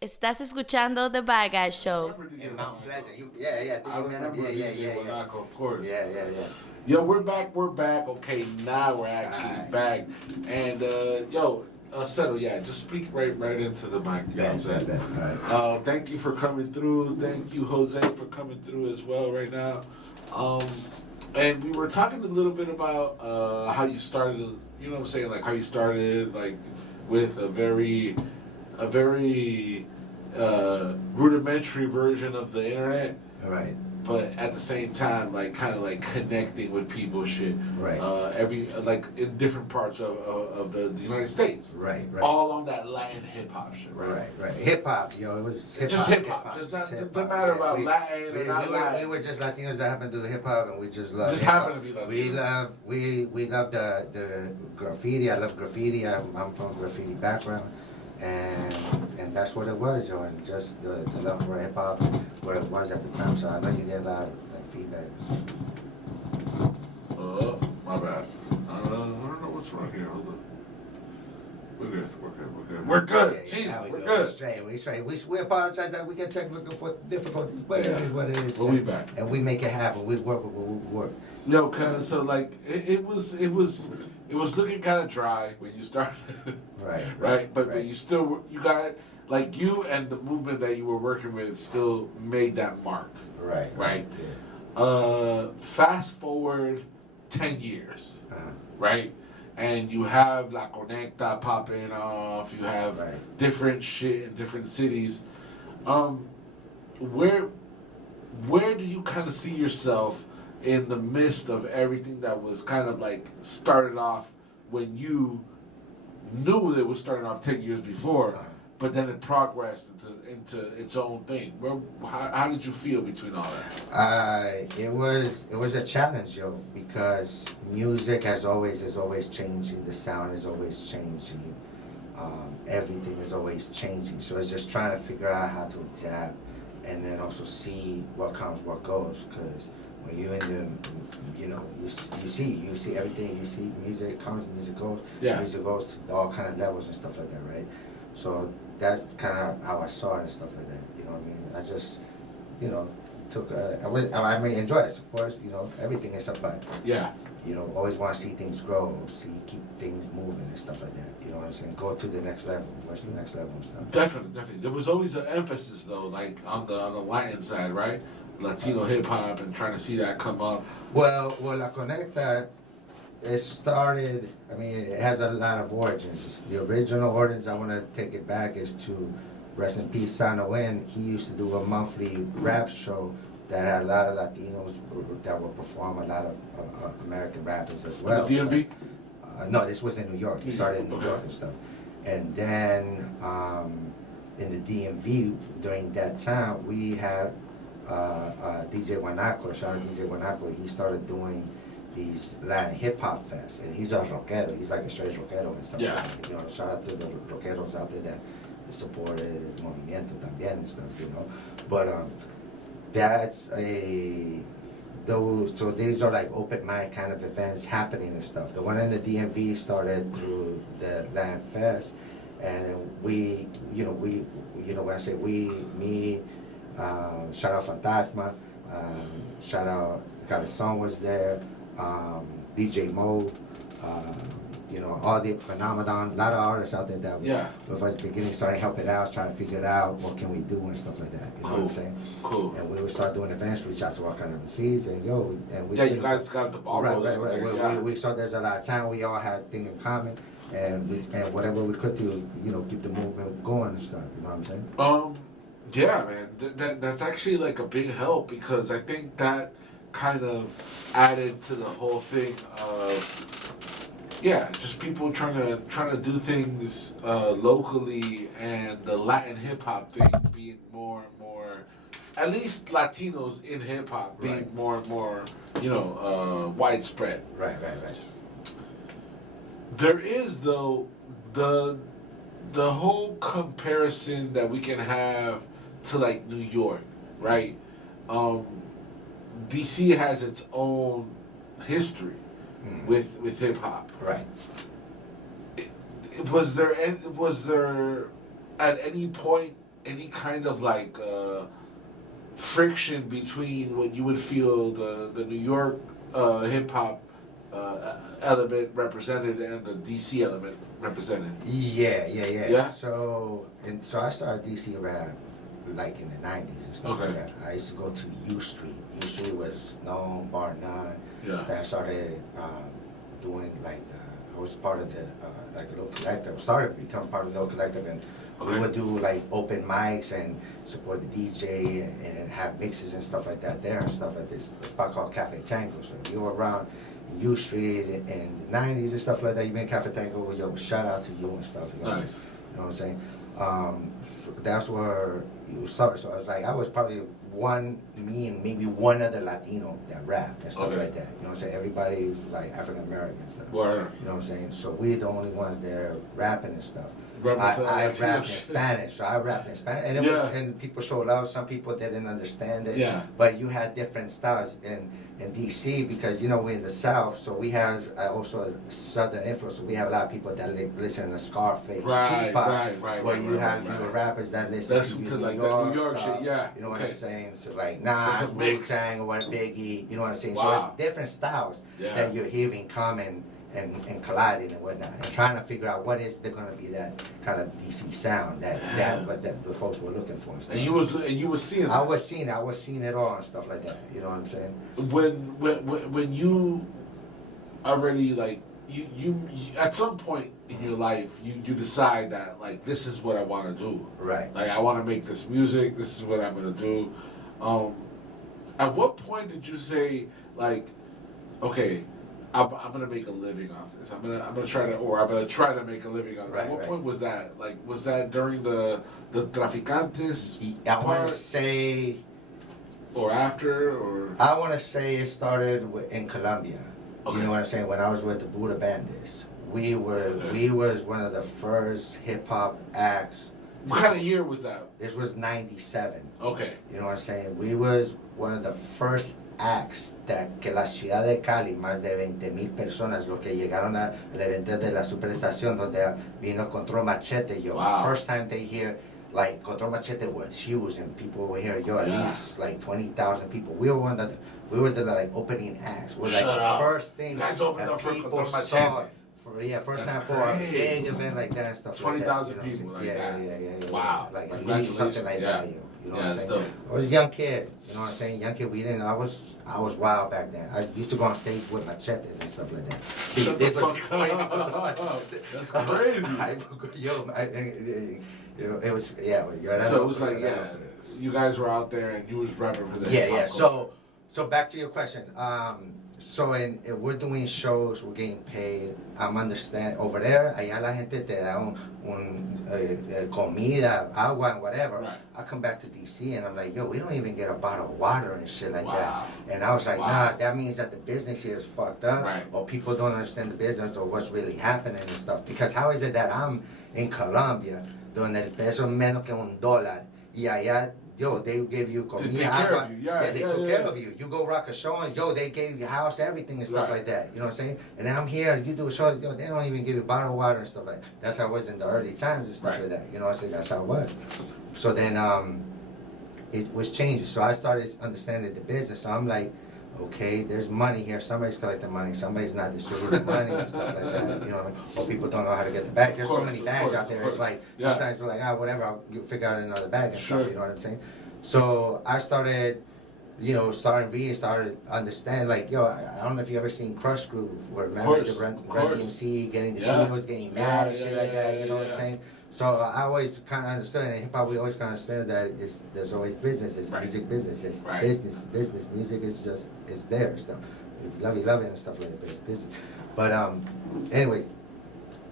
Estás escuchando The Bad Guy Show. In Mount Pleasant. I think I you met him. remember Yeah. DJ Monaco, of course. Yeah. Yo, we're back. Okay, now we're actually Alright. back. And, settle, just speak right into the mic. You know what I'm saying? Alright. Thank you for coming through. Thank you, Jose, for coming through as well right now. And we were talking a little bit about how you started, you know what I'm saying, like how you started, like with a very rudimentary version of the internet, Right. but at the same time, like kind of like connecting with people, shit. Right. Like in different parts of the United States. Right. All on that Latin hip hop shit, right? Right. Hip hop, it was hip hop. Just hip hop. Just not hip-hop. doesn't matter about We- Latin or not we Latin. were just Latinos that happen to do hip hop, and we just love. Just hip-hop. happen to be Latinos. We love the graffiti. I love graffiti. I'm from a graffiti background, and that's what it was, and just the love for hip hop, what it was at the time. So I know you get a lot of feedback. My bad. I don't know what's wrong here. Hold on. We're good. We're good. Yeah, Jesus, now we're go. good. We straight. We apologize that we get technical difficulties, but it is what it is. We'll be back. And we make it happen. We work with what we work. No, so like it was looking kind of dry when you started. Right. But you got it. Like you and the movement that you were working with still made that mark. Right. Yeah. Fast forward 10 years. Uh-huh. Right? And you have La Conecta popping off, you have different shit in different cities. Where do you kind of see yourself in the midst of everything that was kind of like started off when you knew it was starting off 10 years before, but then it progressed into its own thing? How did you feel between all that? It was a challenge, because music is always changing. The sound is always changing. Everything is always changing. So it's just trying to figure out how to adapt, and then also see what comes, what goes. Because when you're in the, you see everything. You see music comes, music goes. Yeah. Music goes to all kind of levels and stuff like that, right? So that's kind of how I saw it and stuff like that. You know what I mean? I just, took. I mean, enjoy it, of course. Everything is about. Yeah. Always want to see things grow, keep things moving and stuff like that. You know what I'm saying? Go to the next level. Where's the next level and stuff? Definitely. There was always an emphasis though, like on the Latin side, right? Latino hip hop and trying to see that come up. Well, La Conecta, it started. I mean, it has a lot of origins. The original origins, I want to take it back, is to rest in peace, Sano N. He used to do a monthly rap show that had a lot of Latinos that would perform, a lot of American rappers as well. The DMV? No, this was in New York. It started in New York and stuff. And then in the DMV during that time, we had DJ Guanaco. Shout out DJ Guanaco. He started doing these Latin hip hop fests, and he's a rockero. He's like a straight rockero and stuff. Yeah. Like that. Shout out to the rockeros out there that supported el movimiento también and stuff. But so these are like open mic kind of events happening and stuff. The one in the DMV started through the Latin Fest, and when I say we, me, shout out Fantasma, shout out Cabezon was there, DJ Mo, all the Phenomenon, a lot of artists out there that was with us at the beginning, starting helping out, trying to figure it out, what can we do and stuff like that. You know what I'm saying? Cool. And we would start doing events, reach out to all kind of MCs, and you guys got the ball rolling. Right. We saw there's a lot of time, we all had things in common, and whatever we could do, keep the movement going and stuff. You know what I'm saying? Yeah, man. That's actually like a big help, because I think that kind of added to the whole thing of just people trying to do things locally, and the Latin hip hop thing being more and more, at least Latinos in hip hop being more and more, widespread. Right. There is though the whole comparison that we can have to like New York, right? DC has its own history with hip hop. Right. Was there at any point any kind of like friction between what you would feel the New York hip hop element represented and the DC element represented? Yeah. So I started DC rap like in the 90s and stuff Okay. like that. I used to go to U Street. U Street was known, bar none. Yeah. So I started doing like, I was part of the, like a little collective. Started to become part of the little collective, and we Okay. would do like open mics and support the DJ and have mixes and stuff like that there and stuff like this. A spot called Cafe Tango. So if you were around U Street in the 90s and stuff like that, you been in Cafe Tango, yo, shout out to you and stuff. You know, Nice. You know what I'm saying? So that's where you started. So I was like, I was probably me and maybe one other Latino that rapped and stuff Okay. like that. You know what I'm saying? Everybody like African American and stuff. Word. You know what I'm saying? So we're the only ones there rapping and stuff. Represent I Latino rapped in shit. Spanish, so I rapped in Spanish, and and people showed love. Some people didn't understand it, Yeah. but you had different styles in DC because you know we're in the South, so we have also a Southern influence. So we have a lot of people that listen to Scarface, Right, Tupac, right, where right, you right, have right. your rappers that listen That's to to New like York that New York stuff, shit, yeah. You know what Okay. I'm saying? So like There's Nas, a mix. Wu-Tang, or what Biggie, you know what I'm saying? So Wow. it's different styles Yeah. that you're hearing common and colliding and whatnot, and trying to figure out what is going to be that kind of DC sound that what the folks were looking for. And stuff. And you was seeing I that. was seeing it all and stuff like that. You know what I'm saying? When you already like you at some point in your life you decide that like this is what I want to do. Right. Like I want to make this music. This is what I'm gonna do. At what point did you say like, okay, I'm gonna make a living off this. I'm gonna try to make a living off this. Right, At what right. point was that? Like was that during the Traficantes I want part to say. or after or? I want to say it started in Colombia. Okay. You know what I'm saying? When I was with the Buddha Bandits, we Okay. was one of the first hip hop acts. What kind of year was that? This was '97. Okay. You know what I'm saying? We was one of the first acts que la ciudad de Cali, más de 20,000 personas, los que llegaron al evento de la superestación donde vino Control Machete, yo. Wow. First time they hear, like, Control Machete was huge and people were here, yo, at Yeah. least like 20,000 people. We were the like opening acts. We're like Shut the up. first thing You guys opened that up for people Control saw. Machete. First That's time for a great. big event like that and stuff like that. 20,000 people like yeah, that. Yeah. Wow. Like at least something like Congratulations. that, yo. You know Yeah, what I'm it's saying? dope. I was a young kid, you know what I'm saying? Young kid, I was wild back then. I used to go on stage with machetes and stuff like that. Shut They the would- fuck up. That's crazy. It was, yeah. So it was like, yeah, you guys were out there and you was rapping for the hip Yeah. hop culture. So back to your question. So we're doing shows, we're getting paid. I'm understand over there. Allá la gente te da comida, agua, and whatever. Right. I come back to DC and I'm like, yo, we don't even get a bottle of water and shit like Wow. that. And I was like, Wow. nah, that means that the business here is fucked up, Right. or people don't understand the business or what's really happening and stuff. Because how is it that I'm in Colombia, donde el peso es menos que $1, y allá, yo, they give you comida, take care agua. of you. Yeah, They yeah, took yeah. care of you. You go rock a show and yo, they gave you house, everything and stuff Right. like that. You know what I'm saying? And then I'm here, you do a show, yo, they don't even give you bottled water and stuff like that. That's how it was in the early times and stuff Right. like that. You know what I'm saying? That's how it was. So then it was changing. So I started understanding the business. So I'm like, okay, there's money here. Somebody's collecting money. Somebody's not distributing money and stuff like that. You know, or people don't know how to get the bag. There's so course, many of bags course, out of there. course. It's like Yeah. sometimes you're like, whatever. I'll figure out another bag and Sure. stuff. You know what I'm saying? So I started, started understand like, yo, I don't know if you ever seen Crush Groove, where remember the Run DMC, getting the Yeah. Beatles, getting mad and Yeah, shit yeah, like that. yeah, You know what yeah. I'm saying? So I always kind of understood, and hip hop we always kind of understood that there's always business. It's Right. music business. It's Right. business. Music is just it's there and stuff. If you love it and stuff like that. But it's business. But anyways,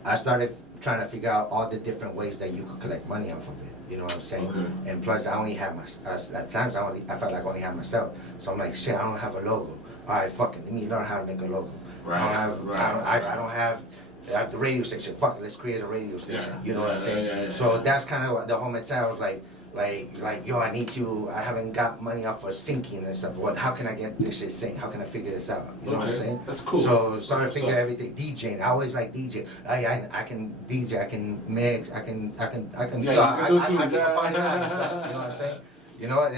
I started trying to figure out all the different ways that you could collect money off of it. You know what I'm saying? Okay. And plus, I only have at times I felt like I only had myself. So I'm like, shit, I don't have a logo. All right, fuck it. Let me learn how to make a logo. Right, I don't have the radio station. Fuck it, let's create a radio station. Yeah, You know what I'm saying? yeah. So that's kind of what the whole mentality. I was like, yo, I haven't got money off of syncing and stuff. How can I get this shit synced? How can I figure this out? You know what I'm saying? That's cool. So started figuring everything. DJing, I always like DJ. I can DJ, I can mix, I can. Yeah, I you can do it too. I can find out and stuff. You know what I'm saying? You know, and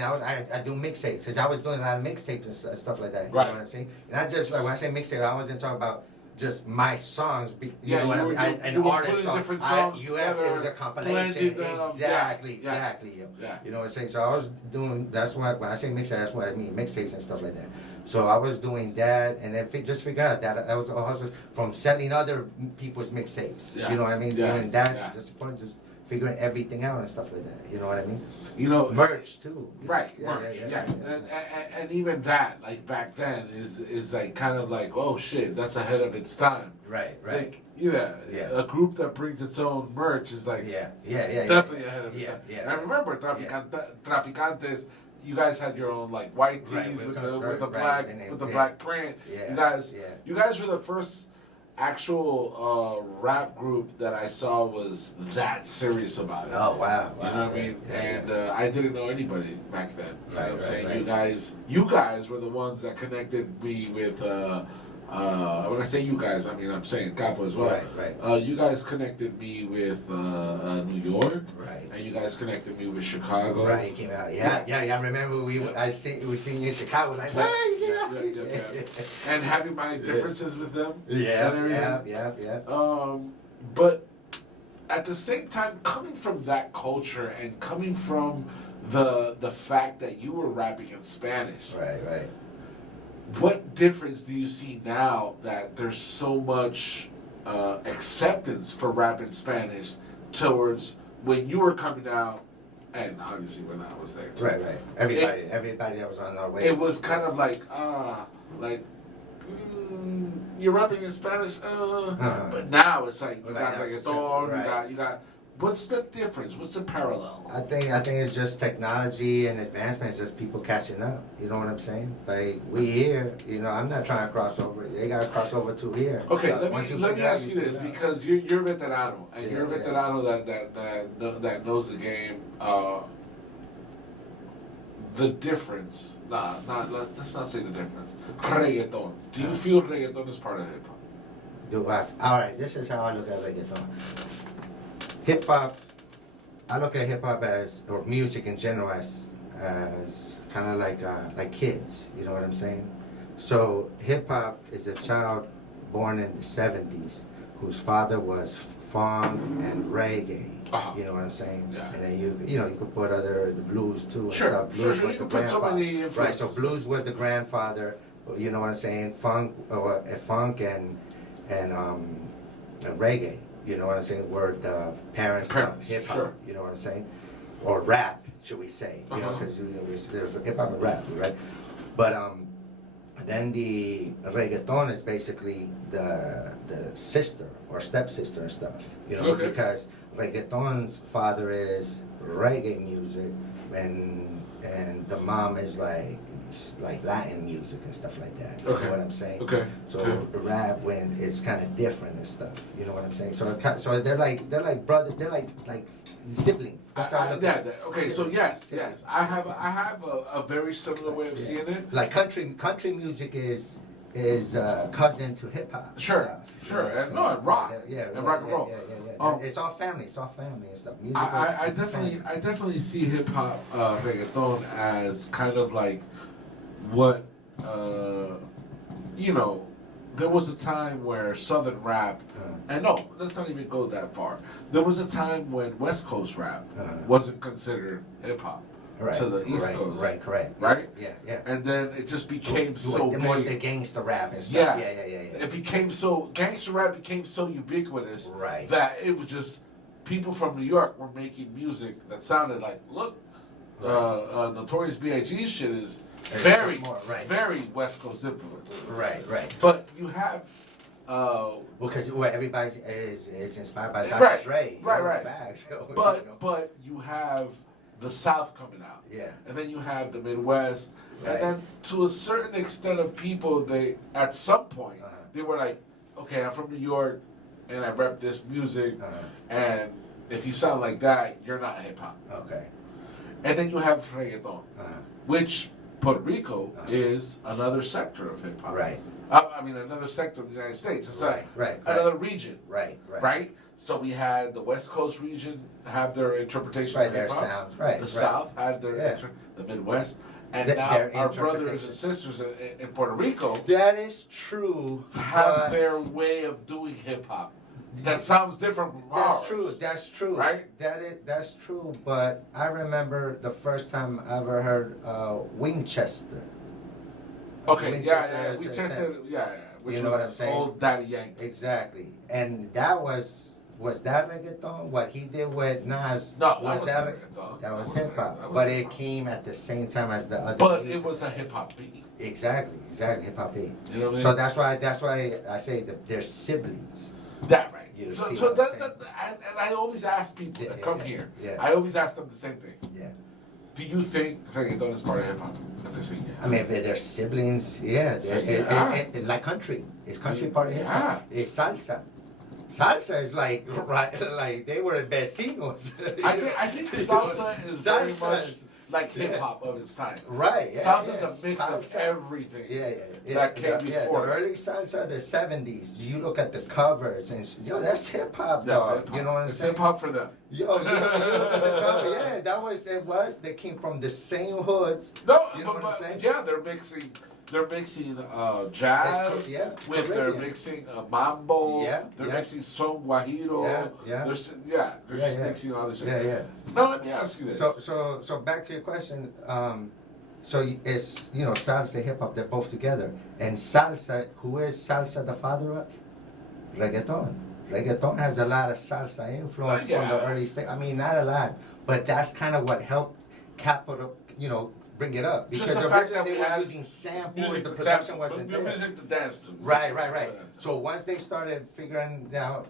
I do mixtapes because I was doing a lot of mixtapes and stuff like that. You Right. know what I'm saying? And I just like when I say mixtape, I wasn't talking about just my songs. You know what I mean? An artist song. Different songs It was a compilation. Exactly. Yeah. You know what I'm saying? So I was doing. That's what when I say mixtape, that's what I mean. Mixtapes and stuff like that. So I was doing that, and then just figure out that I was also from selling other people's mixtapes. Yeah. You know what I mean? Yeah. Doing that, Yeah. just figuring everything out and stuff like that. You know what I mean? You know, Merch too. Right, merch, yeah. And even that, like back then, is like kind of like, oh shit, that's ahead of its time. Right. It's like, yeah, a group that brings its own merch is like, definitely ahead of its time. And I remember Traficantes, you guys had your own like white tees with the black print. You guys were the first actual rap group that I saw was that serious about it. Oh wow! You know what I mean? And I didn't know anybody back then. You know what I'm saying? Right. You guys were the ones that connected me with. When I say you guys, I mean I'm saying Capo as well. Right. You guys connected me with New York. Right. And you guys connected me with Chicago. Right. He came out. Yeah. I remember we seen you in Chicago. Like, yeah. And having my differences with them. Yeah. But at the same time, coming from that culture and coming from the fact that you were rapping in Spanish. Right. What difference do you see now that there's so much acceptance for rap in Spanish towards when you were coming out, and obviously when I was there too. Right. Everybody that was on our way. It was kind of like, you're rapping in Spanish, but now it's like you got reggaeton, you got. What's the difference? What's the parallel? I think it's just technology and advancement. It's just people catching up. You know what I'm saying? Like we here, you know, I'm not trying to cross over. They got to cross over to here. Okay, let me ask you this because you're a veterano and you're a veterano that knows the game. The difference. Let's not say the difference. Reggaeton. Do you feel reggaeton is part of hip hop? All right, this is how I look at reggaeton. Hip hop, I look at hip hop or music in general as kind of like kids. You know what I'm saying? So hip hop is a child born in the '70s whose father was funk and reggae. You know what I'm saying? Yeah. And then you could put the blues too. And sure, stuff. Blues sure. was You the can put so many influences. Right. So blues was the grandfather. You know what I'm saying? Funk and reggae. You know what I'm saying? Were the parents of hip hop. Sure. You know what I'm saying? Or rap, should we say? You know, because there's hip hop and rap, right? But then the reggaeton is basically the sister or stepsister and stuff. You know, because reggaeton's father is reggae music, and the mom is like Latin music and stuff like that. You know what I'm saying? Okay. So rap when it's kind of different and stuff. You know what I'm saying? So they're like brothers. They're like siblings. That's how I look at it. Okay. So yes. I have a very similar way of seeing it. Like country music is cousin to hip hop. Sure. And rock. And rock and roll. Yeah. It's all family. It's all family and stuff. Music I definitely see hip hop reggaeton as kind of like what there was a time where Southern rap, and no, let's not even go that far. There was a time when West Coast rap wasn't considered hip hop to the East Coast. Right, correct. Right? Yeah. And then it just became so big. More the gangster rap and stuff. Yeah. It became so, gangster rap became so ubiquitous that it was just, people from New York were making music that sounded like, look, Notorious B.I.G.'s shit is very West Coast influence. Right. But you have because everybody is inspired by Dr. Dre. Right. Facts, but you have the South coming out. Yeah. And then you have the Midwest. And then to a certain extent of people, they at some point they were like, okay, I'm from New York and I rap this music and if you sound like that, you're not hip hop. Okay. and then you have reggaeton, which Puerto Rico Uh-huh. is another sector of hip hop. Right. I mean, another sector of the United States. It's another region. Right? So we had the West Coast region have their interpretation of Their hip hop. sounds. The South had their the Midwest. And now Their our brothers interpretation. and sisters in Puerto Rico That is true. have their way of doing hip hop. That sounds different from ours. That's true. Right? That's true. But I remember the first time I ever heard Winchester. Okay, Winchester is- Winchester, which You know was what I'm saying? old Daddy Yankee. Exactly. And that was that reggaeton? What he did with Nas? No, that was wasn't that reggaeton. That was wasn't hip hop. reggaeton. That But was it hip hop. came at the same time as the other. But music. it was a hip hop beat. Exactly, hip hop beat. You know what I mean? So that's why I say that they're siblings. That right. You So, see so what I'm and I always ask people that come here. Yeah. I always ask them the same thing. Yeah. Do you think reggaeton is part of hip hop? And they say yeah. I mean, if they're siblings, like country. It's country part of hip hop. It's salsa. Salsa is like they were vecinos. I think salsa is very much like hip hop of its time. Right. Yeah, Salsa's a mix of salsa. everything. Yeah. That came before. The early salsa, the 70s. You look at the covers and that's hip hop, That's dog. hip hop. You know what I'm It's saying? hip hop for them. Yo, you look at the cover. Yeah, that was it. They came from the same hoods. No, You know what I'm saying? yeah, they're mixing jazz Yeah, with they're Caribbean. mixing mambo. Yeah, They're yeah. mixing son guajiro. Yeah. They're just mixing all this shit. Yeah. Now let me ask you this. So back to your question. It's salsa, hip hop. They're both together. And salsa, who is salsa the father of? Reggaeton. Reggaeton has a lot of salsa influence from the early stage. I mean, not a lot, but that's kind of what helped capital. Bring it up because Just the fact that originally we they were had using samples. music The to production sample, wasn't there. music to dance to. Right. So once they started figuring out,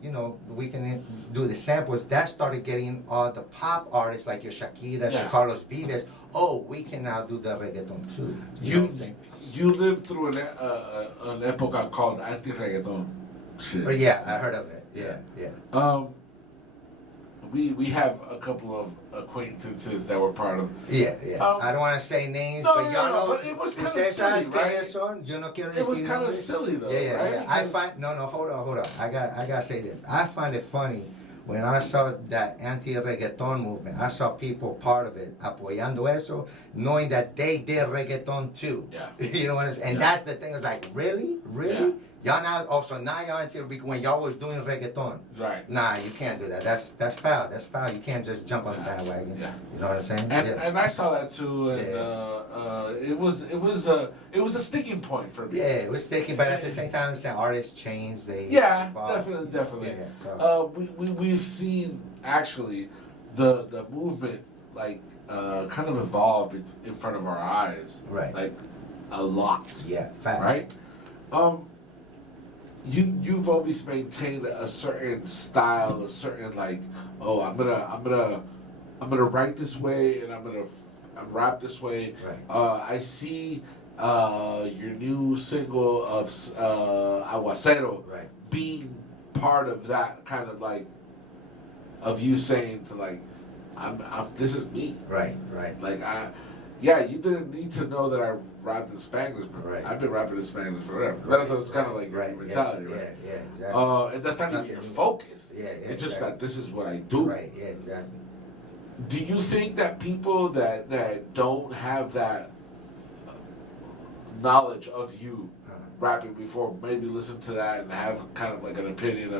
we can do the samples, that started getting all the pop artists like your Shakiras, your Carlos Vives. Oh, we can now do the reggaeton too. know what I'm saying? You lived through an epoca called anti-reggaeton. Shit. But yeah, I heard of it. Yeah. We have a couple of acquaintances that were part of. Yeah. I don't want to say names, No, but y'all know. but it was kind of ustedes silly, saben right? quiénes son? Yo no quiero It was decir kind of nombres. silly though, Yeah. right? I Because- find hold on. I gotta say this. I find it funny when I saw that anti-reggaeton movement. I saw people part of it apoyando eso, knowing that they did reggaeton too. Yeah. You know what I'm saying? And that's the thing. It's like, really? Yeah. Y'all now now y'all into when y'all was doing reggaeton. Right. Nah, you can't do that. That's foul. That's foul. You can't just jump on the bandwagon. Yeah. You know what I'm saying? And I saw that too, and it was a sticking point for me. Yeah, it was sticking, but at the same time, it's artists change. They Yeah, evolve. definitely. Yeah, so. We've seen actually the movement kind of evolve in front of our eyes. Right. Like a lot. Yeah, fact. Right. You've always maintained a certain style, a certain I'm gonna write this way and I'm rap this way. Right. I see your new single of Aguacero Right. being part of that kind of of you saying to I'm this is me. Right. You didn't need to know that I rapped in Spanglish, but Right. I've been rapping in Spanglish forever. That's kind of like your mentality, right? Yeah, exactly. And that's not even your Nothing- focus. Yeah, It's just exactly. that this is what I do. Right, yeah, exactly. Do you think that people that don't have that knowledge of you rapping before maybe listen to that and have kind of an opinion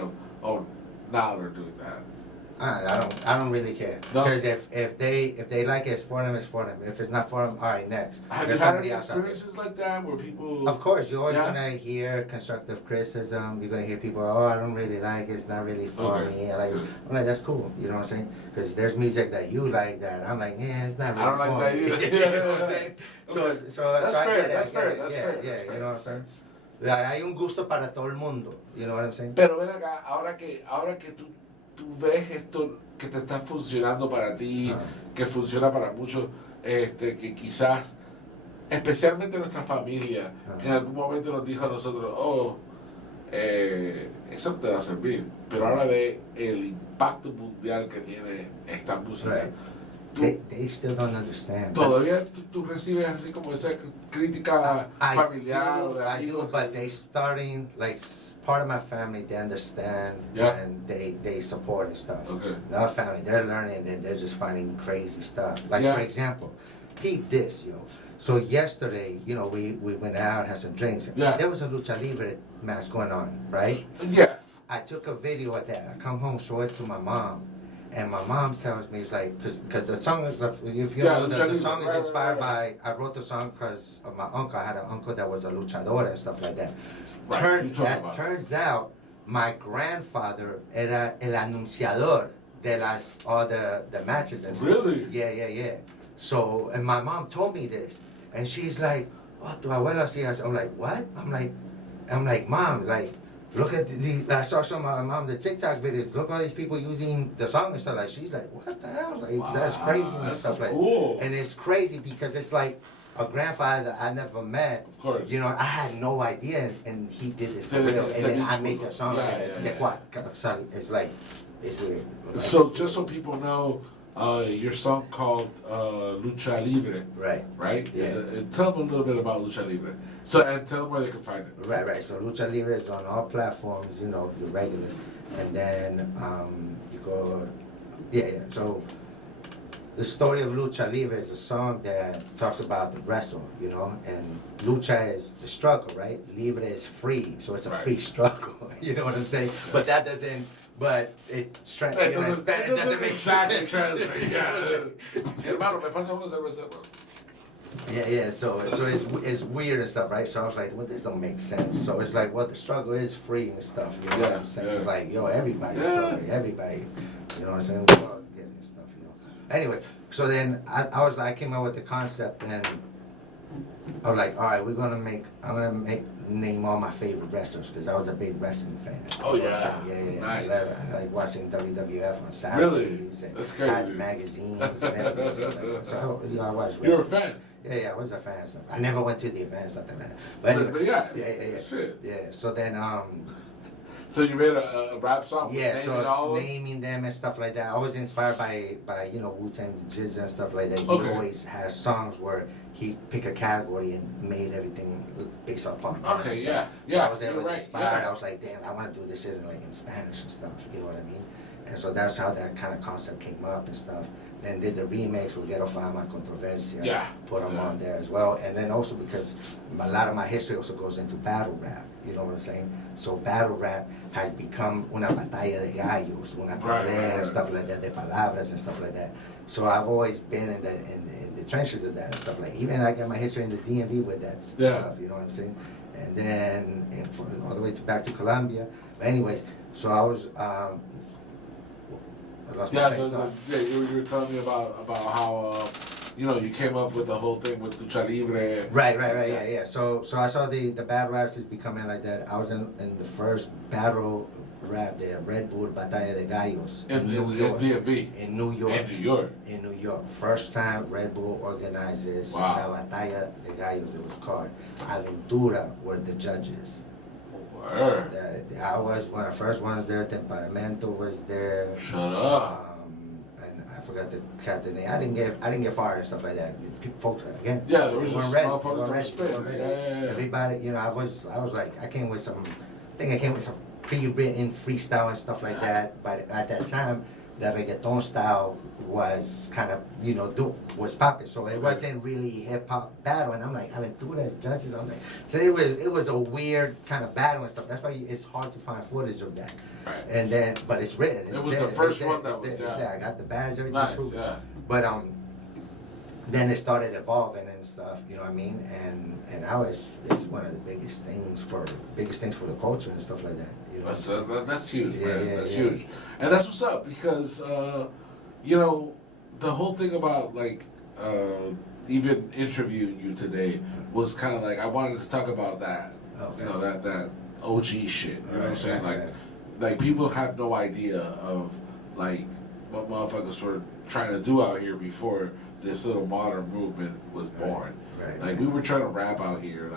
of, now they're doing that? I don't really care. No? Because if they like it, it's for them, it's for them. If it's not for them, all right, next. Have There's you had somebody any else out there. experiences like that where people? Of course, you're always Yeah. gonna hear constructive criticism. You're gonna hear people, oh, I don't really like it. It's not really for Okay. me. Good. I'm like, that's cool. You know what I'm saying? Because there's music that you like that I'm like, yeah, it's not really I don't like for that me. either. You know what I'm saying? Okay. So That's I fair, get it. that's I get fair, it. that's Yeah, fair, yeah. that's fair. You know what I'm saying? Hay un gusto para todo el mundo. You know what I'm saying? Pero ven acá, ahora que tú ves esto que te está funcionando para ti, que funciona para muchos, que quizás, especialmente nuestra familia, que en algún momento nos dijo a nosotros, eso te va a servir, pero ahora ve el impacto mundial que tiene esta música. Right. they still don't understand. Todavía tú recibes así como esa crítica familiar o de I do, amigos. but they starting like part of my family. They understand and they support and stuff. Okay. The other family, they're learning and they're just finding crazy stuff. Like for example, peep this, yo. So yesterday, you know, we went out, had some drinks. Yeah. There was a lucha libre match going on, right? Yeah. I took a video of that. I come home, show it to my mom, and my mom tells me, it's like, because the song is, if you know, the song is inspired by, I wrote the song because of my uncle. I had an uncle that was a luchador and stuff like that. Right. Turns out, my grandfather era el anunciador de all the matches and stuff. Really? Yeah. So, and my mom told me this, and she's like, oh, tu abuela hacía. I'm like, what? I'm like, mom, like, look at I saw some of my mom, the TikTok videos. Look at all these people using the song and stuff. Like, she's like, what the hell? Like, that's crazy and stuff like that. And it's crazy because it's like a grandfather that I never met. Of course. You know, I had no idea, and he did it for real. And then I made the song. It's like, it's weird. So, just so people know, your song called Lucha Libre. Right? Yeah. Tell them a little bit about Lucha Libre. So, and tell them where they can find it. Right. So Lucha Libre is on all platforms, you know, your regulars. And then you go, So the story of Lucha Libre is a song that talks about the wrestle, you know, and Lucha is the struggle, right? Libre is free, so it's a free struggle. You know what I'm saying? But that doesn't. But it doesn't make exactly sense. translate. Hermano, me pasa una cerveza. Yeah. So it's weird and stuff, right? So I was like, well, this don't make sense. So it's like, well, the struggle is free and stuff. You know what I'm saying? It's like, yo, everybody's struggling, everybody. You know what I'm saying? We're all getting stuff, you know. Anyway, so then I came up with the concept, and I was like, all right, I'm gonna name all my favorite wrestlers because I was a big wrestling fan. Oh yeah. Nice. I like watching WWF on Saturdays. Really? And That's crazy. had magazines and everything. So I watched wrestling. You're a fan. Yeah, I was a fan of stuff. I never went to the events, nothing like that. But anyway, yeah. Shit. Yeah. So then, So you made a rap song? Yeah, so it's naming them and stuff like that. I was inspired by you know, Wu-Tang Jizz and stuff like that. He always has songs where he pick a category and made everything based upon that. Okay, yeah. Yeah. So I was right, inspired. I was like, damn, I want to do this shit like in Spanish and stuff. You know what I mean? And so that's how that kind of concept came up and stuff. Then did the remix with Ghetto Fama, Controversia. Yeah. Put them on there as well. And then also because a lot of my history also goes into battle rap. You know what I'm saying? So battle rap has become una batalla de gallos, una pelea and stuff like that, de palabras and stuff like that. So I've always been in the trenches of that and stuff like that. Even I got my history in the DMV with that stuff, you know what I'm saying? And then all the way back to Colombia. But anyways, so I was I lost my train of thought. You were telling me about how you know, you came up with the whole thing with Lucha Libre. Right, yeah. So I saw the battle raps is becoming like that. I was in the first battle rap, the Red Bull Batalla de Gallos in New York. In New York. First time Red Bull organizes La Batalla de Gallos, it was called. Aventura were the judges. I was one of the first ones there. Temperamento was there. Shut up. And I forgot the captain name. I didn't get far and stuff like that. Folks again. Yeah, there was just small folks Yeah. Everybody, you know, I was like, I came with some pre-written freestyle and stuff like that. But at that time, the reggaeton style was kind of, you know, was popping. So it wasn't really hip hop battle. And I'm like, Aventura as judges. I'm like, so it was a weird kind of battle and stuff. That's why it's hard to find footage of that. Right. And then, but it's written. It was the first one that was there. I got the badge, everything. Nice, approved. yeah. But then it started evolving and stuff. You know what I mean? And now it's one of the biggest things for the culture and stuff like that. You know? That's huge, man. That's yeah. huge, and that's what's up because you know, the whole thing about like even interviewing you today was kind of like I wanted to talk about that. Okay. You know, that OG shit. You know what I'm saying? Like people have no idea of like what motherfuckers were trying to do out here before this little modern movement was born. Right. Like we were trying to rap out here,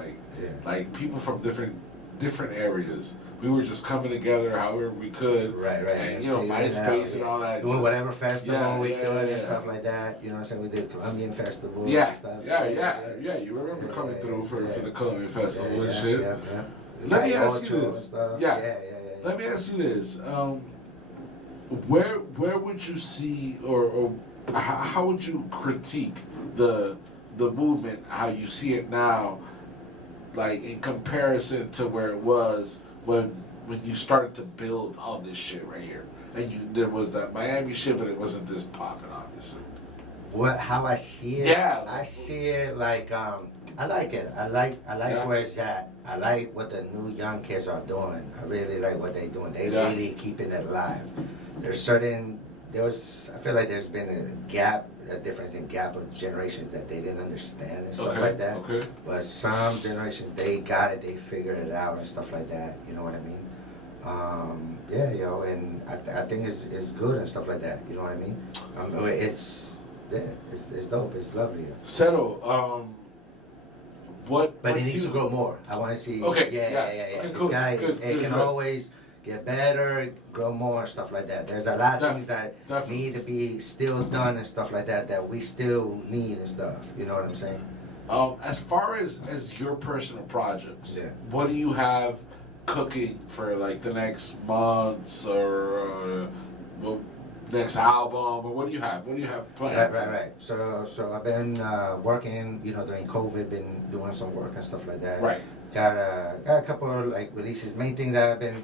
like people from different different areas. We were just coming together however we could. Right. And, you know, figuring it MySpace out, and all that. Doing just- whatever festival we could yeah. and stuff like that. You know what I'm saying? We did Colombian festival Yeah, and stuff. yeah. You remember coming through for the Colombian Festival and shit. Yeah. Let me Like ask you Ocho and this. stuff. Yeah. Let me ask you this. Where would you see or how would you critique the movement, how you see it now, like in comparison to where it was when you started to build all this shit right here? And there was that Miami shit, but it wasn't this popping, obviously. How I see it? Yeah. I see it like I like it. I like Yeah. where it's at. I like what the new young kids are doing. I really like what they're doing. They Yeah. really keeping it alive. I feel like there's been a difference in gap of generations that they didn't understand and stuff like that. Okay. But some generations, they got it, they figured it out and stuff like that. You know what I mean? And I think it's good and stuff like that. You know what I mean? It's dope. It's lovely. Settle. But it needs to grow more. I want to see. Okay, Yeah. Okay, This cool, guy, good, it can good. always get better, grow more, and stuff like that. There's a lot of things that Definitely. need to be still done and stuff like that we still need and stuff. You know what I'm saying? As far as your personal projects, Yeah. what do you have cooking for like the next months or next album, or what do you have? What do you have planned? Right. So I've been working, during COVID, been doing some work and stuff like that. Right. Got a couple of like releases. Main thing that I've been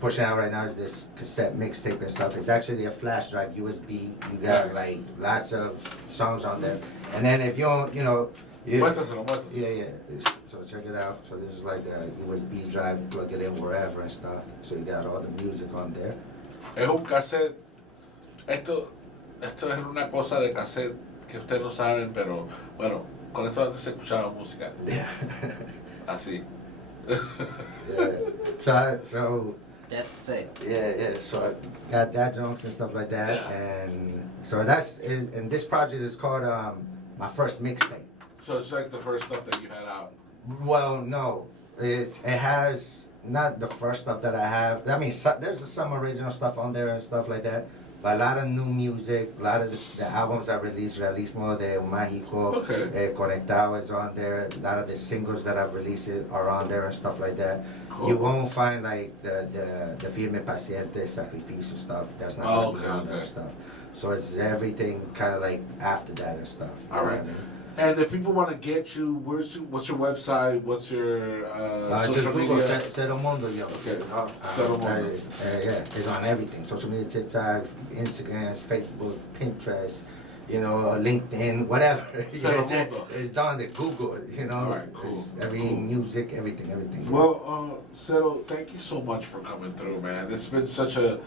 pushing out right now is this cassette mixtape and stuff. It's actually a flash drive USB. You got Nice. like lots of songs on there. And then if you don't, Muéstraselo. yeah. So check it out. So this is like a USB drive. You plug it in wherever and stuff. So you got all the music on there. Es un cassette. Esto es una cosa de cassette que ustedes no saben, pero bueno, con esto antes se escuchaba música. Yeah. Así. yeah. So That's sick. yeah. So I got that junks and stuff like that, Yeah. and so and this project is called my first mixtape. So it's like the first stuff that you had out. Well, no, it has not the first stuff that I have. I mean, there's some original stuff on there and stuff like that, but a lot of new music, a lot of the albums I released, Realismo de Mágico, Okay. Conectado is on there. A lot of the singles that I've released are on there and stuff like that. Cool. You won't find like the Firme Paciente, Sacrificio stuff. That's not gonna be on there and stuff. So it's everything kind of like after that and stuff. You All know right. what I mean? And if people want to get you, what's your website? What's your Just social Google media? CEROMUNDO, yo. Okay. CEROMUNDO. It's on everything. Social media, TikTok, Instagram, Facebook, Pinterest, LinkedIn, whatever. CEROMUNDO. It's done. The Google, All right, cool, It's every cool. music, everything. Well, Cero, thank you so much for coming through, man. It's been such a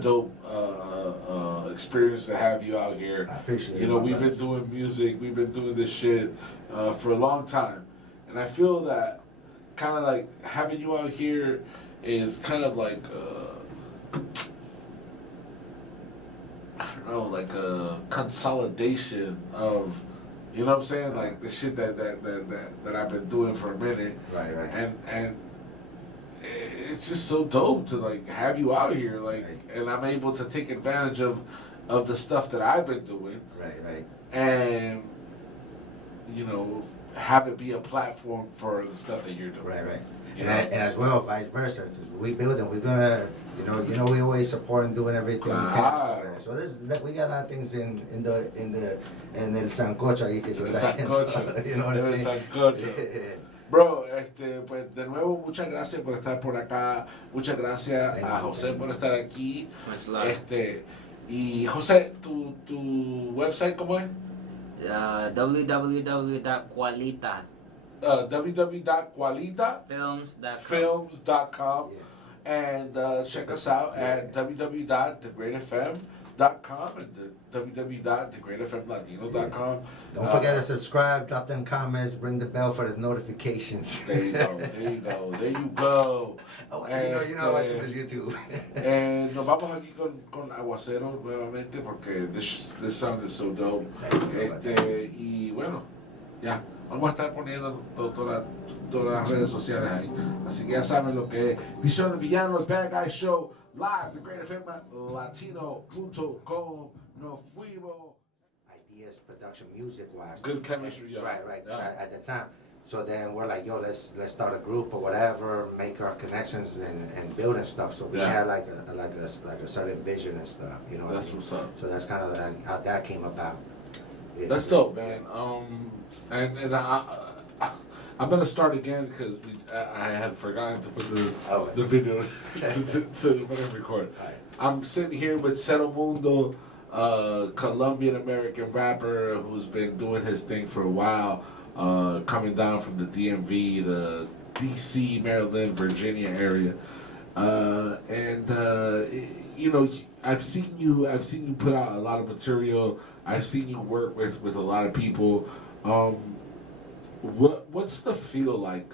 dope experience to have you out here. I appreciate it. You know, we've been doing music, we've been doing this shit for a long time, and I feel that kind of like having you out here is kind of like I don't know, like a consolidation of, you know what I'm saying, like the shit that I've been doing for a minute. Right. And it's just so dope to like have you out here, like, and I'm able to take advantage of the stuff that I've been doing, Right. and have it be a platform for the stuff that you're doing. Right. You And know? as well, vice versa, because we building, we're gonna, we always support and doing everything we can. Claro. So we got a lot of things in el sancocho ahí que se El está haciendo. sancocho. You know what I'm El saying? sancocho. Bro, pues de nuevo muchas gracias por estar por acá, muchas gracias a José por estar aquí. Much love. Y José, tu website cómo es? www.qualita www.qualitafilms.com and check us out at www.thegreatfm.com and www.thegreatfmlatino.com. Don't forget to subscribe, drop them comments, ring the bell for the notifications. There you go. Oh, you know I watch YouTube. And nos vamos aquí con Aguacero nuevamente porque this song is so dope. Y bueno, Ya, vamos a estar poniendo todas las redes sociales ahí. Así que ya saben lo que es. D'shon El Villano, el Bad Guy Show, live, the Great FM, latino.com. Nos fuimos. Ideas, production, music wise. Good chemistry, yeah. Right. Yeah. At the time. So then we're like, yo, let's start a group or whatever, make our connections and build and stuff. So we had like a certain vision and stuff, you know. That's what's up. So that's kind of like how that came about. Yeah. That's dope, man. And I'm gonna start again because I had forgotten to put the video to record. Right. I'm sitting here with CEROMUNDO, Colombian American rapper who's been doing his thing for a while, coming down from the DMV, the DC, Maryland, Virginia area, you know, I've seen you put out a lot of material. I've seen you work with a lot of people. What's the feel like?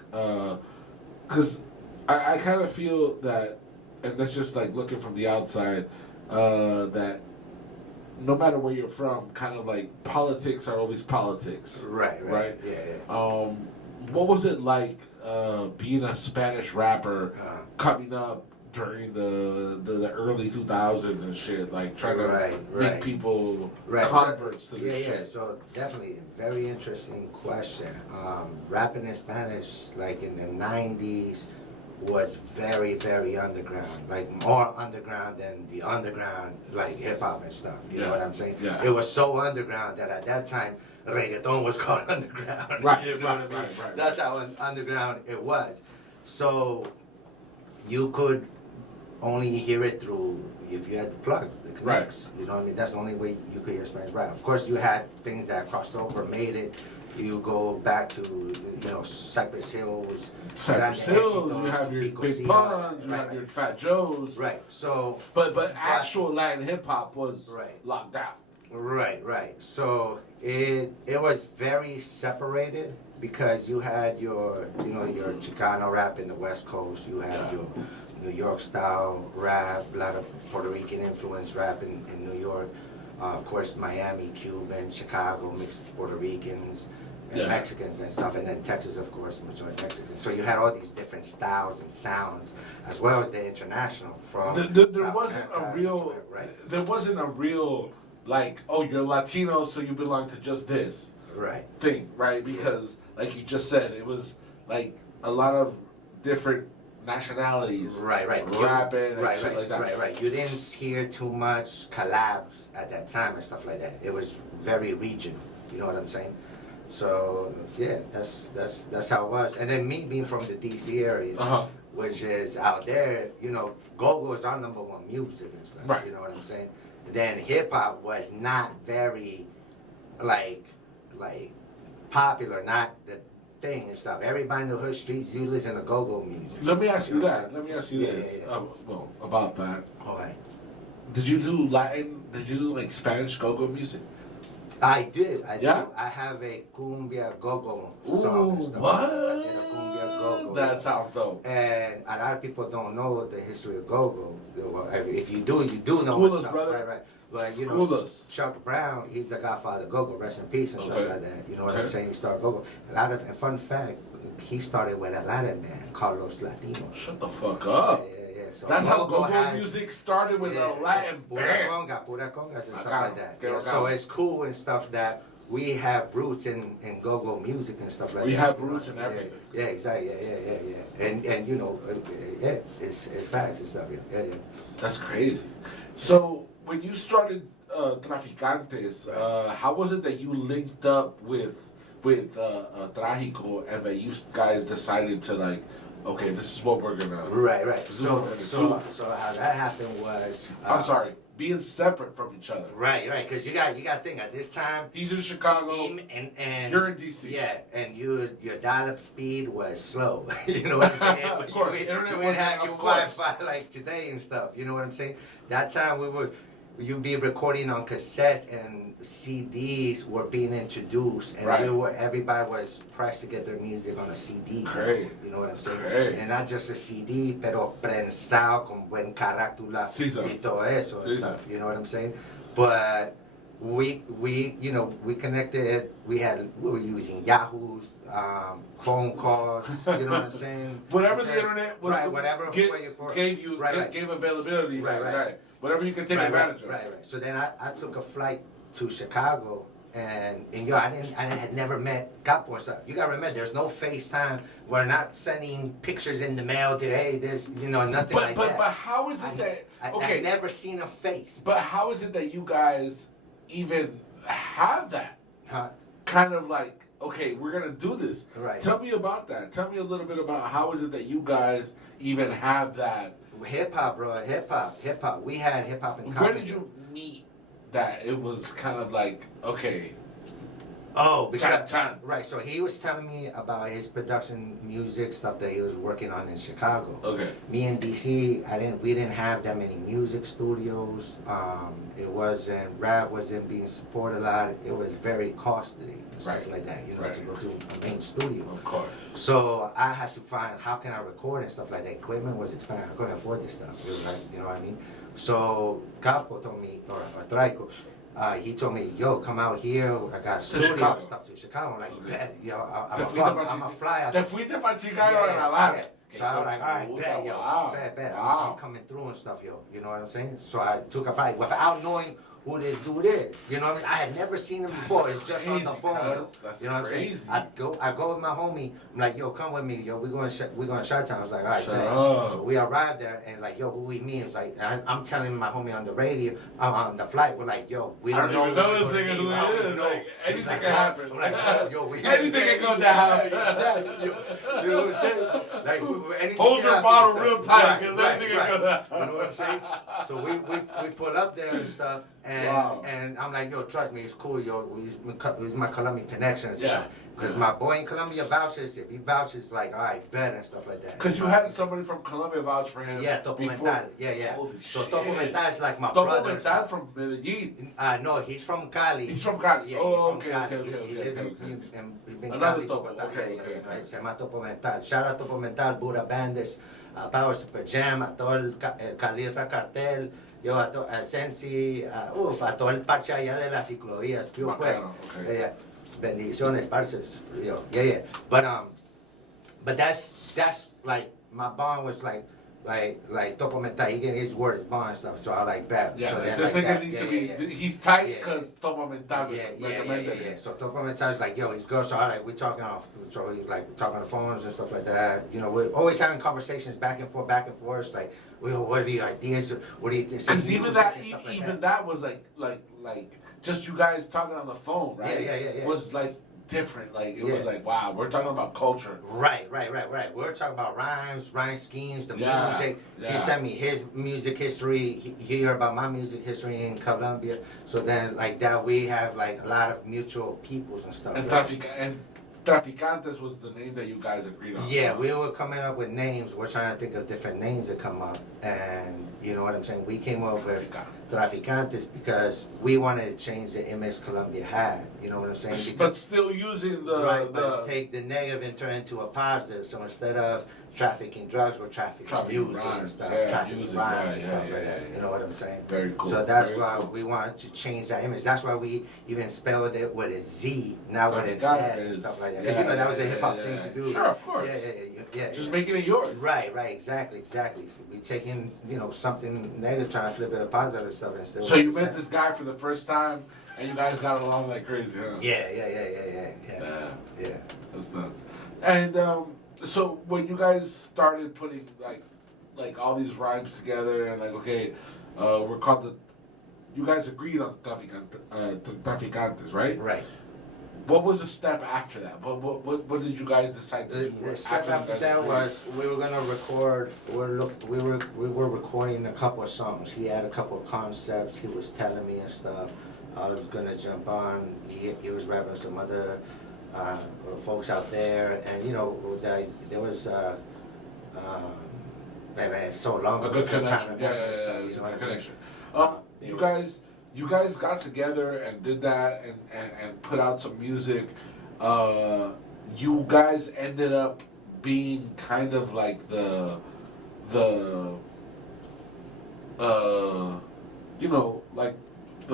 Because I kind of feel that, and that's just like looking from the outside, that no matter where you're from, kind of like politics are always politics. Right. Yeah. What was it like being a Spanish rapper coming up during the early 2000s and shit, like trying to make people converts to this shit? Yeah, so definitely a very interesting question. Rapping in Spanish, like in the 90s, was very, very underground, like more underground than the underground, like hip-hop and stuff, you know what I'm saying? Yeah. It was so underground that at that time, reggaeton was called underground. Right, You know what I mean? right. That's how underground it was. So you could only hear it through if you had the plugs, the connects. You know what I mean? That's the only way you could hear Spanish rap. Of course, you had things that crossed over, made it. You go back to, you know, Cypress Hills. Cypress Hills, you have your Big Puns, you have your Fat Joes. Right. So. But actual Latin hip hop was locked out. Right. So it was very separated because you had your Chicano rap in the West Coast. You had your New York style rap, a lot of Puerto Rican influence rap in New York. Of course, Miami, Cuban, Chicago, mixed with Puerto Ricans and Mexicans and stuff. And then Texas, of course, majority Mexican. So you had all these different styles and sounds, as well as the international from there wasn't a real like, oh, you're Latino, so you belong to just this thing, right? Because like you just said, it was like a lot of different nationalities, rapping, and shit like that. Right. You didn't hear too much collabs at that time and stuff like that. It was very regional. You know what I'm saying? So yeah, that's how it was. And then me being from the DC area, which is out there, you know, go-go is our number one music and stuff. Right. You know what I'm saying? Then hip hop was not very like popular, not the thing and stuff. Everybody in the hood streets, you listen to go-go music. Let me ask you that. Let me ask you this. Well, about that. All right. Did you do Latin? Did you do like Spanish go-go music? I did. Yeah? I have a cumbia go-go song. Ooh, and stuff. what? I did a cumbia go-go. That sounds dope. And a lot of people don't know the history of go-go. Well, if you do, you do know School what's us, stuff. brother. Right. But you School know, us. Chuck Brown, he's the godfather of go-go. Rest in peace and stuff like that. You know what I'm saying? He started go-go. And fun fact, he started with a Latin man, Carlos Latino. Shut the fuck up. Yeah. So that's how go-go music started with a Latin band. Pura congas and stuff like that. Yeah, so it's cool and stuff that we have roots in go-go music and stuff like that. We have roots in everything. Yeah, exactly. Yeah. And you know, it's facts and stuff. Yeah. That's crazy. So when you started Traficantes, how was it that you linked up with Trágico and that you guys decided to like, okay, this is what we're gonna So how that happened was I'm sorry, being separate from each other. Right, because you got to think at this time he's in Chicago and you're in DC. Yeah, and your dial-up speed was slow. You know what I'm saying? Of course, you didn't have your Wi-Fi like today and stuff. You know what I'm saying? That time you'd be recording on cassettes and CDs were being introduced, and everybody was pressed to get their music on a CD. Great. You know what I'm saying? Great. And not just a CD, pero prensado con buen carátula y todo eso and stuff. You know what I'm saying? But we connected. We were using Yahoo's phone calls. You know what I'm saying? Whatever the internet was, right, whatever gave you gave availability. Right. Whatever you could take advantage of. Right. So then I took a flight to Chicago. And yo, I had never met Capo and stuff. You gotta remember, there's no FaceTime. We're not sending pictures in the mail to nothing like that. But how is it that I never seen a face. But how is it that you guys even have that? Huh? Kind of like, okay, we're gonna do this. Right. Tell me about that. Tell me a little bit about how is it that you guys even have that? Hip hop, bro. Hip hop. We had hip hop in college. Where did you meet that? It was kind of like, okay. Oh, because Chan. right. So he was telling me about his production music stuff that he was working on in Chicago. Okay. Me in DC, we didn't have that many music studios. Rap wasn't being supported a lot. It was very costly and stuff like that. To go to a main studio. Of course. So I had to find how can I record and stuff like that. Equipment was expensive. I couldn't afford this stuff. It was like, you know what I mean. So Capo told me, or Traico, he told me, yo, come out here. I got a studio and stuff to Chicago. I'm like, bet, yo, I'm a fly out. Te fuiste para Chicago a grabar. So I was like, all right, bet, yo, bet. I'm coming through and stuff, yo. You know what I'm saying? So I took a flight without knowing who this dude is. You know what I mean? I had never seen him before. It's just on the phone. You know what I'm saying? I go with my homie. I'm like, yo, come with me, yo. We're going to Chi-Town. I was like, all right, bet. So we arrived there and like, yo, who we meet? It's like, I'm telling my homie on the radio, on the flight. We're like, yo, we don't know this nigga who he is. Like, anything can happen. I'm like, yo, anything can go down. Exactly. You know what I'm saying? Like, hold your bottle real tight because anything can go down. You know what I'm saying? So we pull up there and stuff. And I'm like, yo, trust me, it's cool, yo. He's my Colombian connection and stuff. Because my boy in Colombia vouches. If he vouches, like, all right, bet and stuff like that. Because you had somebody from Colombia vouch for him. Yeah, Topo Mental. Yeah. Holy so shit. Topo Mental is like my brother. Topo Mental from Medellin. No, he's from Cali. He's from Cali. Yeah, oh, okay. He lives okay. in Another Cali, Topo. Bogotá. Okay. Right. Se llama Topo Mental. Shout out Topo Mental, Buddha Bandits, Power Super Jam, a todo el Calibra Cartel. Yo, a Sensi, a todo el parche allá de las ciclovías. Yo, pues, bendiciones, parces. Yeah. But that's like, my bond was like Topo Mental. He getting his word, his bond and stuff. So I like that. Yeah, so this nigga needs to be, he's tight because Topo Mental recommended it. So Topo Mental is like, yo, he's good. So we're talking on the phones and stuff like that. You know, we're always having conversations back and forth. Like, well, what are your ideas? What do you think? Because even that was like just you guys talking on the phone, right? Yeah. Was like different. Like it was like, wow, we're talking about culture. Right. We're talking about rhyme schemes, the music. He sent me his music history. He heard about my music history in Colombia. So then, like that, we have like a lot of mutual peoples and stuff. And Traficantes was the name that you guys agreed on. Yeah, we were coming up with names. We're trying to think of different names that come up. And you know what I'm saying? We came up with Traficantes because we wanted to change the image Colombia had. You know what I'm saying? Because, but still using but take the negative and turn it into a positive. So instead of trafficking drugs, we're trafficking music and stuff. Trafficking rhymes and stuff like that. You know what I'm saying? Very cool. So that's why we wanted to change that image. That's why we even spelled it with a Z, not with an S and stuff like that. Because that was the hip hop thing to do. Sure, of course. Yeah. Just making it yours. Right, exactly. So we taking, something negative, trying to flip it to positive stuff and still. So you met this guy for the first time, and you guys got along like crazy, huh? Yeah. That's nuts. And so when you guys started putting like all these rhymes together and like, okay, we're called you guys agreed on Traficantes, right? Right. What was the step after that? What did you guys decide to do? The step after that was we were gonna record. We were recording a couple of songs. He had a couple of concepts. He was telling me and stuff. I was gonna jump on. He was rapping some other folks out there, and there was it's so long. A good connection. Yeah, it was a good connection. You guys got together and did that and put out some music. You guys ended up being kind of like the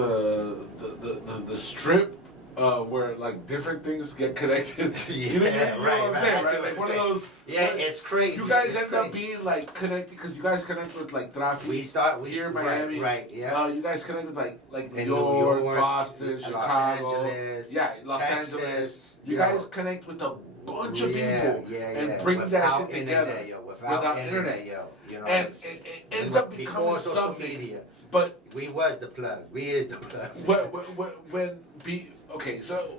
the strip where like different things get connected. You know right, what I'm saying, I see right? what Like you're one saying. of those. Yeah, it's crazy. You guys It's end up crazy. being like connected because you guys connect with like traffic. We here in right, Miami. right, yeah. You guys connect with like New In York, Boston, Los Chicago, Angeles, yeah, Los Texas, Angeles. You yo. guys connect with a bunch of Yeah, people yeah, and yeah. bring that Without shit together. internet, yo. Without internet, yo. You know, And it ends up becoming before social something. media. But We was the plug. We is the plug. okay, so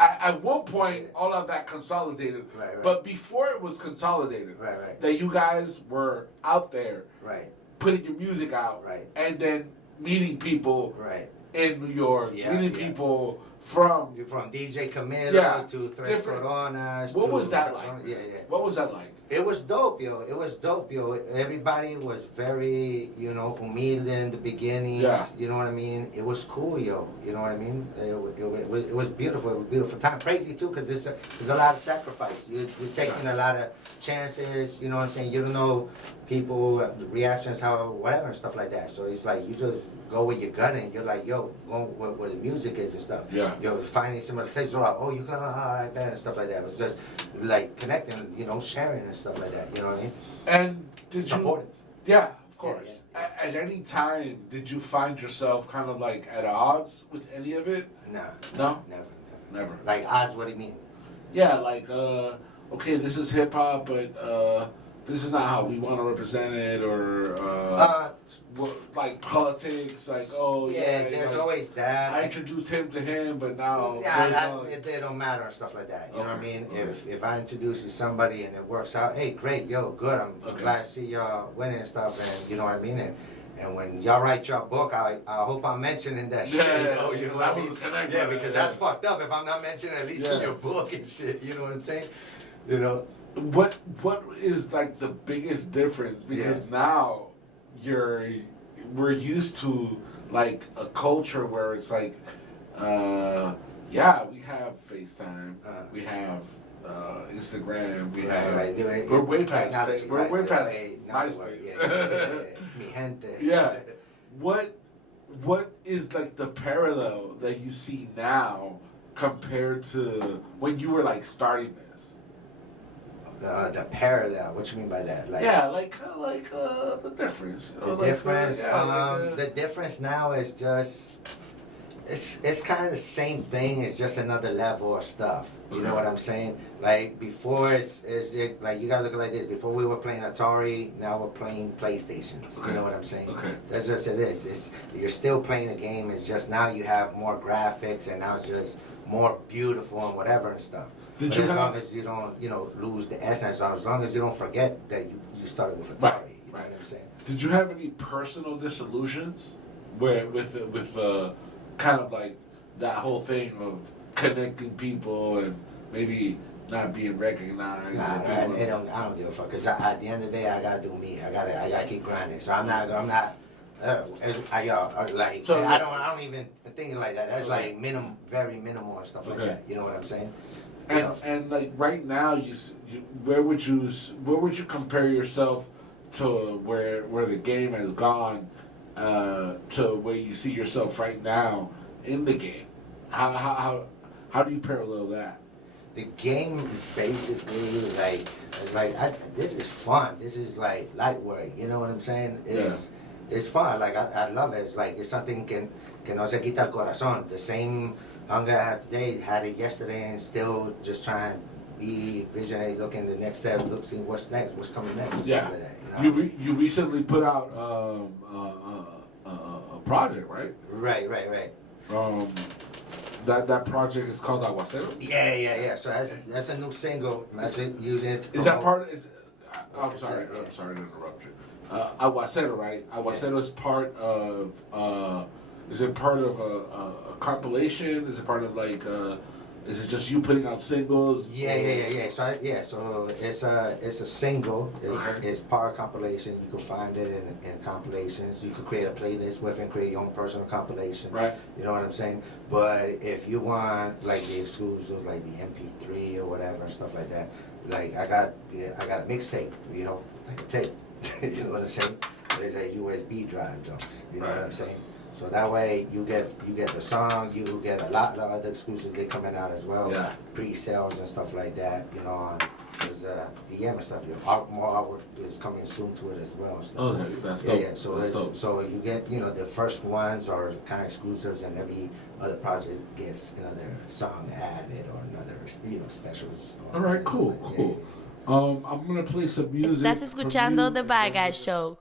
at one point all of that consolidated, Right. but before it was consolidated, Right. that you guys were out there Right. putting your music out, Right. and then meeting people Right. in New York, Yeah, meeting yeah. people from. You're from DJ Camilo Yeah, to Tres different. Coronas. What to, was that like? Yeah. What was that like? It was dope, yo. Everybody was very, humilde in the beginning. Yeah. You know what I mean? It was cool, yo. You know what I mean? It was beautiful. It was a beautiful time. Crazy, too, because there's a lot of sacrifice. You're taking a lot of chances, you know what I'm saying? You don't know people, the reactions, how, whatever, and stuff like that. So it's like, you just go with your gut and you're like, yo, go where the music is and stuff. Yeah. You're finding similar places. You're like, oh, you come, all right, man, and stuff like that. It was just like connecting, sharing and stuff like that. You know what I mean? And did Supporting. you? Yeah, of course. Yeah. At any time, did you find yourself kind of like at odds with any of it? Nah. No? Never. Like odds, what do you mean? Yeah, like okay, this is hip hop, but this is not how we want to represent it, or like politics, like there's like, always that. I introduced him to him, but now They don't matter and stuff like that. You know what I mean? Okay. If I introduce you to somebody and it works out, hey, great, yo, good. I'm Okay. glad to see y'all winning and stuff, and you know what I mean. And when y'all write your book, I hope I'm mentioning that shit. You know what I mean? Yeah, because that's fucked up if I'm not mentioning at least in your book and shit. You know what I'm saying? You know. What is like the biggest difference? Because now we're used to like a culture where it's like, we have FaceTime, we have Instagram, we have. Right. We're way past. Technology, We're way past MySpace. MySpace. Mi gente. Yeah. What is like the parallel that you see now compared to when you were like starting this? The parallel. What you mean by that? Like, Yeah, like kind of like the difference. You know, the difference. like, The difference now is just. It's kind of the same thing. It's just another level of stuff. You know what I'm saying? Like before, like you gotta look at it like this. Before we were playing Atari, now we're playing PlayStations. Okay. You know what I'm saying? Okay. That's just it is. You're still playing the game. It's just now you have more graphics and now it's just more beautiful and whatever and stuff. Did But you as have- long as you don't, lose the essence, as long as you don't forget that you started with Atari. Right, You know what I'm saying? Did you have any personal disillusions where with kind of like that whole thing of connecting people and maybe not being recognized? Nah, or people- I don't give a fuck. Cause at the end of the day, I gotta do me. I gotta keep grinding. So I'm not. Like So, I don't even think like that. That's Okay. like very minimal and stuff like Okay. that. You know what I'm saying? You know? And like right now, where would you compare yourself to where the game has gone to where you see yourself right now in the game? How do you parallel that? The game is basically like this is fun. This is like light work. You know what I'm saying? It's fun. Like I love it. It's like it's something que no se quita el corazón. The same hunger I have today, had it yesterday, and still just trying to be visionary, looking the next step, see what's next, what's coming next, and stuff like that. You know? You recently put out a project, right? Right. That project is called Aguacero. Yeah. So that's a new single. That's it. Using it. To Is that promote- part? I'm Like I sorry. said, yeah. I'm sorry to interrupt you. Aguacero, right? Aguacero is part of. Is it part of a compilation? Is it part of like? Is it just you putting out singles? Yeah. So it's a single. Okay. It's part compilation. You can find it in compilations. You could create a playlist with and create your own personal compilation. Right. You know what I'm saying? But if you want like the exclusive, like the MP3 or whatever and stuff like that, like I got a mixtape. You know, like a tape. You know what I'm saying? But it's a USB drive, though. You know what I'm saying? So that way you get the song, you get a lot of other exclusives. They coming out as well, Yeah. pre-sales and stuff like that. You know, there's DM and stuff. More artwork is coming soon to it as well. So. Oh, that's Yeah, dope. yeah. So That's dope. so you get the first ones are kind of exclusives, and every other project gets another song added or another specials. All right, cool, Yeah, cool. I'm gonna play some music. Estás from escuchando you, The and Bad then Guy Show.